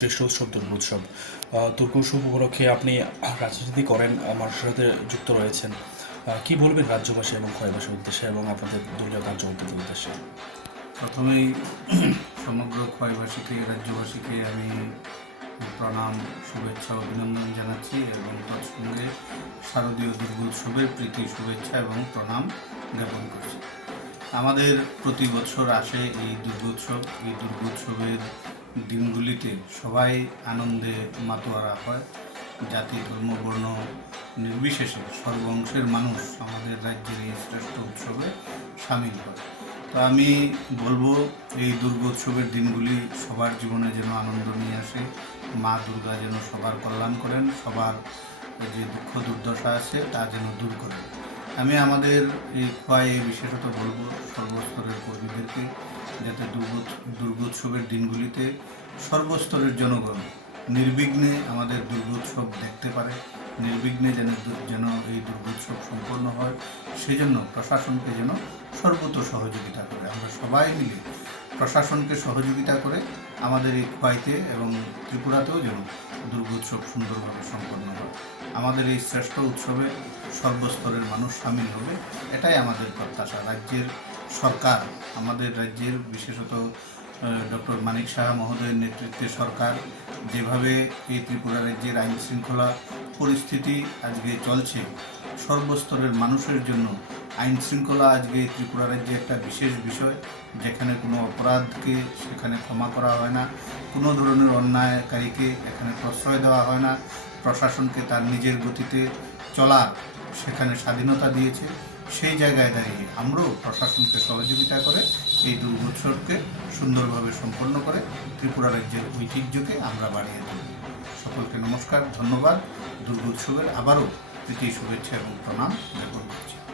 শ্রেষ্ঠ উৎসব দুর্গোৎসব আহ, দুর্গোৎসব উপলক্ষে আপনি রাজনীতি করেন আহ, মানুষের সাথে যুক্ত রয়েছেন। কি বলবেন রাজ্যবাসী এবং ক্ষয়বাসীর উদ্দেশ্যে এবং আপনাদের দলীয় কার্যকর্তাদের উদ্দেশ্যে? প্রথমেই সমগ্র ক্ষয়বাসীকে রাজ্যবাসীকে আমি প্রণাম শুভেচ্ছা অভিনন্দন জানাচ্ছি এবং তৎসঙ্গে শারদীয় দুর্গোৎসবের প্রীতি শুভেচ্ছা এবং প্রণাম জ্ঞাপন করছি। আমাদের প্রতি বছর আসে এই দুর্গোৎসব এই দুর্গোৎসবের দিনগুলিতে সবাই আনন্দে মাতোয়ারা হয়। জাতি, ধর্ম, বর্ণ নির্বিশেষে সর্বংশের মানুষ আমাদের রাজ্যের এই শ্রেষ্ঠ উৎসবে সামিল হয়। তো আমি বলব, এই দুর্গোৎসবের দিনগুলি সবার জীবনে যেন আনন্দ নিয়ে আসে, মা দুর্গা যেন সবার কল্যাণ করেন, সবার যে দুঃখ দুর্দশা আছে তা যেন দূর করেন। আমি আমাদের এই খোয়াই বিশেষত বলব, সর্বস্তরের কর্মীদেরকে যাতে দুর্গোৎ দুর্গোৎসবের দিনগুলিতে সর্বস্তরের জনগণ নির্বিঘ্নে আমাদের দুর্গোৎসব দেখতে পারে, নির্বিঘ্নে যেন যেন এই দুর্গোৎসব সম্পন্ন হয়, সেজন্য প্রশাসনকে যেন সর্বত সহযোগিতা করে। আমরা সবাই মিলে প্রশাসনকে সহযোগিতা করে আমাদের এই খোয়াইতে এবং ত্রিপুরাতেও যেন দুর্গোৎসব সুন্দরভাবে সম্পন্ন হয়। আমাদের এই শ্রেষ্ঠ উৎসবে সর্বস্তরের মানুষ সামিল হবে, এটাই আমাদের প্রত্যাশা। রাজ্যের সরকার, আমাদের রাজ্যের বিশেষত ডক্টর মানিক সাহা মহোদয়ের নেতৃত্বে সরকার, যেভাবে এই ত্রিপুরা রাজ্যের আইন শৃঙ্খলা পরিস্থিতি আজকে চলছে, সর্বস্তরের মানুষের জন্য আইন শৃঙ্খলা আজকে ত্রিপুরা রাজ্যে একটা বিশেষ বিষয়, যেখানে কোনো অপরাধকে সেখানে ক্ষমা করা হয় না, কোনো ধরনের অন্যায়কারীকে এখানে প্রশ্রয় দেওয়া হয় না, প্রশাসনকে তার নিজের গতিতে চলা সেখানে স্বাধীনতা দিয়েছে। সেই জায়গায় দাঁড়িয়ে আমরাও প্রশাসনকে সহযোগিতা করে এই দুর্গোৎসবকে সুন্দরভাবে সম্পন্ন করে ত্রিপুরা রাজ্যের ঐতিহ্যকে আমরা বাড়িয়ে তুলি। সকলকে নমস্কার, ধন্যবাদ। দুর্গোৎসবের আবারও প্রীতি, শুভেচ্ছা এবং প্রণাম জ্ঞাপন করছি।